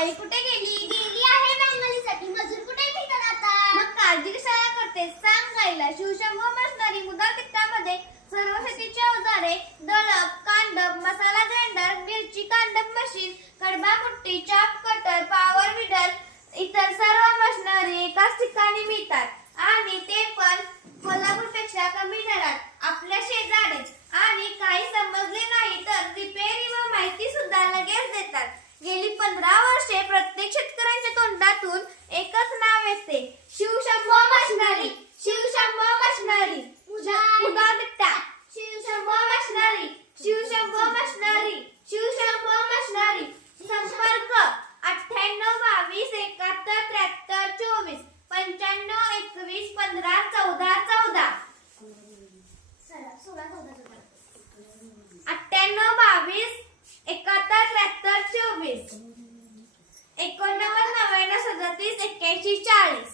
आई कुठे गेली? गेली आहे बंगालीसाठी. मजूर कुठे भेटत आता? मग काळजी कशाला करते सांग गायला. शिवशंभो मशनरी मुदा तिकटामध्ये सर्व शेतीची अवजारे, दळप, कांडप, मसाला ग्राइंडर, मिरची कांडप मशीन, कडबा मुठ्ठी, चाप कटर, पॉवर विडर इतर सर्व मशनरी एकाच ठिकाणी मिळतात आणि ते पण कोल्हापूरपेक्षा कमी दरात. आपल्या शेजारीच. आणि काही समजले नाही तर रिपेरी व माहिती सुद्धा लगेच देतात. गेली 15 वर्षे प्रत्येक शेतकऱ्यांच्या तोंडातून एकच नाव येते, शिवशंभो मशनरी. शिवशंभो मशनरी मुदा तिकटा. Shivshambho machinery. Shivshambho machinery. Shivshambho machinery. संपर्क 98 22 71 73 24 95 21 15 14 14. 16 14 98 22 71 73 24 89 99 37 81 40.